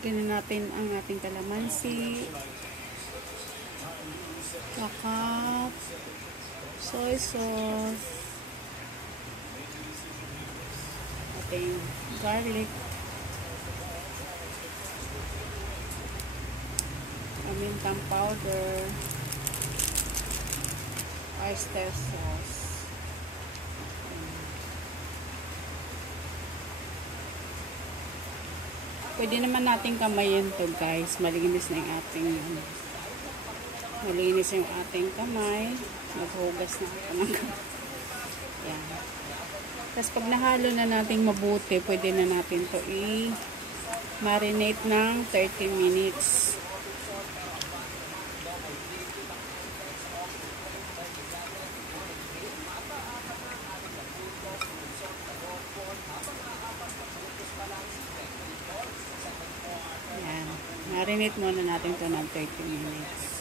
Ganun natin ang ating kalamansi, kakap, soy sauce, ating garlic, pamintang powder, oyster sauce. Pwede naman natin kamayin to guys. Malinis na yung ating malinis yung ating kamay. Maghugas na ako ng kamay. Yan. Tapos pag nahalo na natin mabuti, pwede na natin to i-marinate ng 30 minutes. Marinate muna natin ito ng 30 minutes.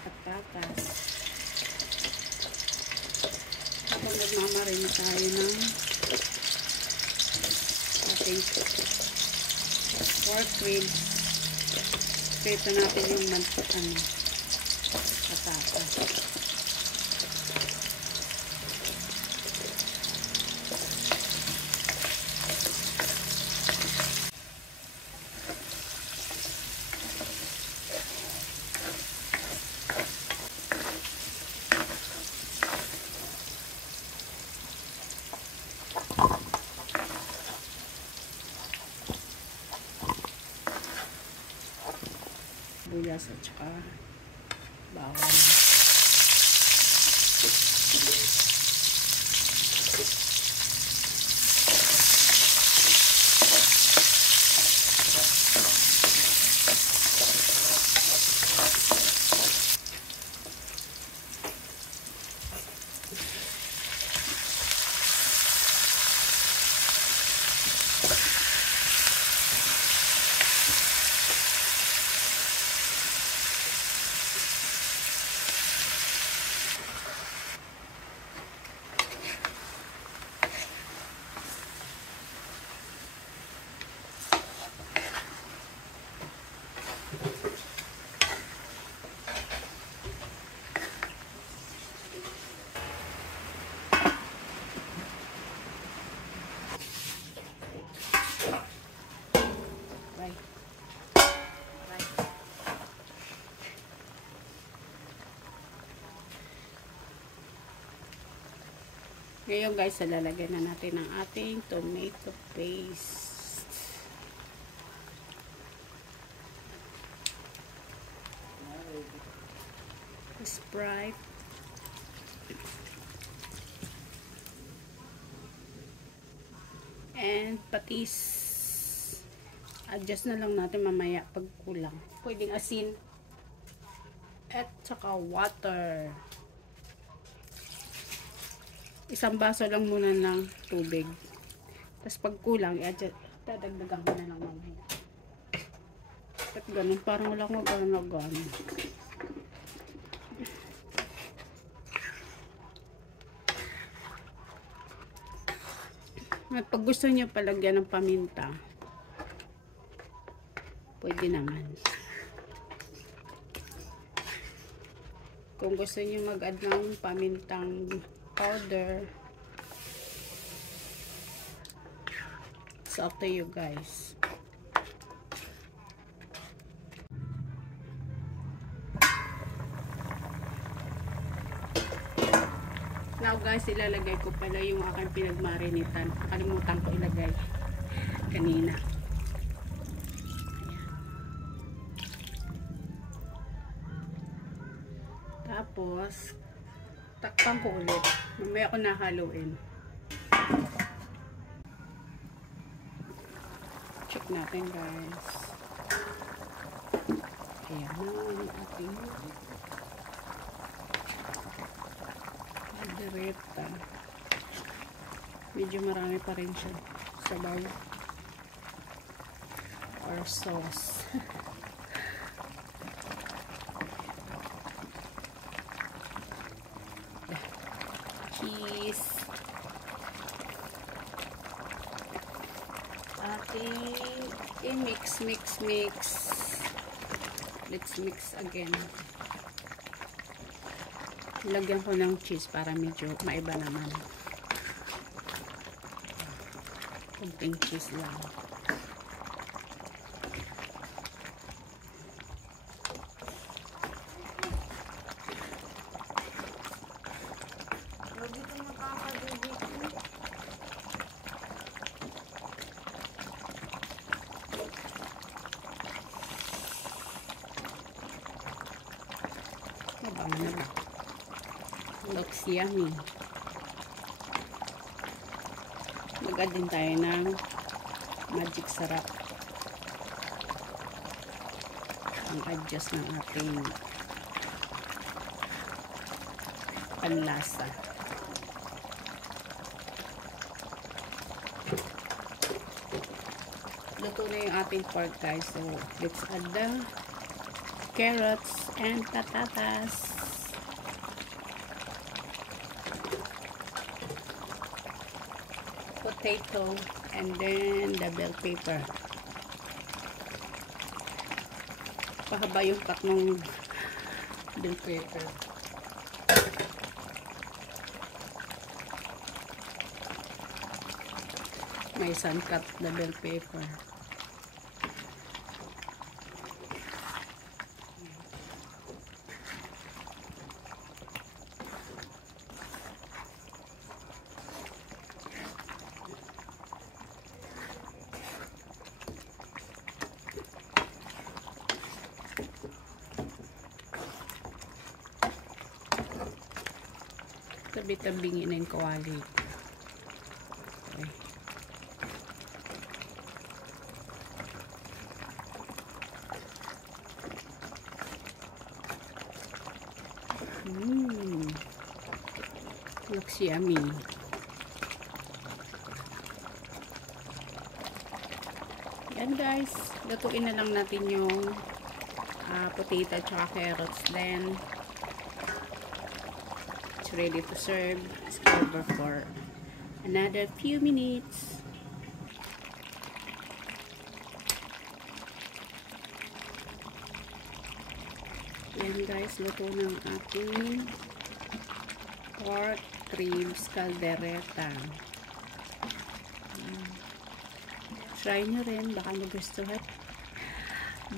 Patatas. Habang nagmamarinate tayo ng ating pork ribs. Prito natin yung patatas. Buyas at saka bawang. Ngayon guys, lalagyan na natin ang ating tomato paste. Sprite. And patis. Adjust na lang natin mamaya pag kulang. Pwedeng asin. At saka water. Isang baso lang muna ng tubig. Tapos pag kulang, dadagdagan ko na lang mamaya. At ganun, parang wala akong gano'n. At pag gusto niyo palagyan ng paminta, pwede naman. Kung gusto niyo mag-add ng pamintang powder, it's up to you guys. Now guys, ilalagay ko pala yung aking pinagmarinitan. Nakalimutan ko ilagay kanina. Tapos takpan ko ulit. Mamaya ko nahaluin. Check natin guys. Ayan na ang ating direta. Medyo marami pa rin siya sabaw or sauce. Cheese. i-mix. Let's mix again. Lagyan ko ng cheese para medyo maiba naman. Kunting cheese lang. Mabango na ba? Looks yummy. Mag-add din tayo ng magic sarap. Ang adjust ng ating panlasa. Luto na yung ating pork, guys. So, let's add the carrots and patatas. Potato and then the bell pepper. Pahaba yung cut ng bell pepper. May sun cut na bell pepper. Tabi-tabingin na yung kawali. Okay. Looks yummy. Yan guys, lutuin na lang natin yung potato at carrots. Then it's ready to serve. Let's cover for another few minutes. Yan guys, luto ng ating pork ribs caldereta. Try nyo rin, baka magustuhan.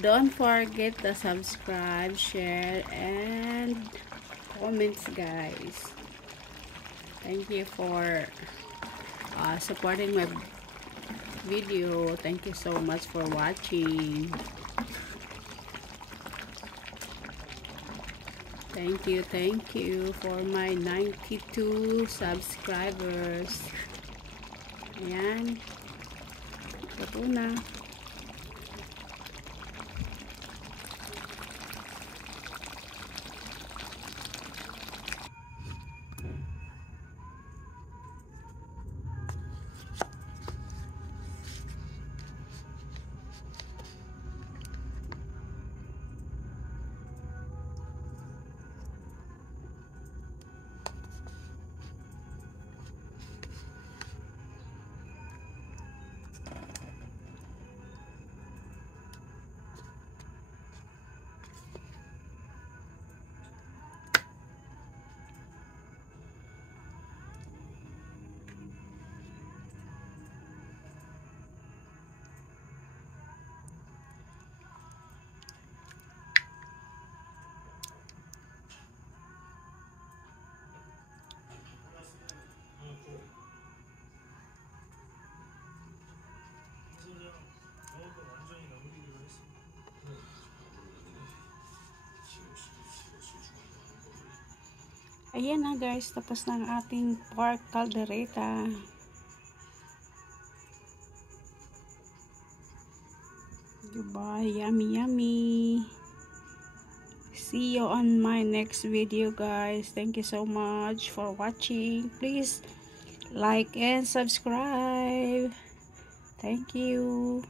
Don't forget to subscribe, share, and comments guys. Thank you for supporting my video. Thank you so much for watching. Thank you for my 92 subscribers. Ayan. Ito na. Ayan na guys, tapos na ang ating pork caldereta. Diba? Yummy, yummy. See you on my next video guys. Thank you so much for watching. Please like and subscribe. Thank you.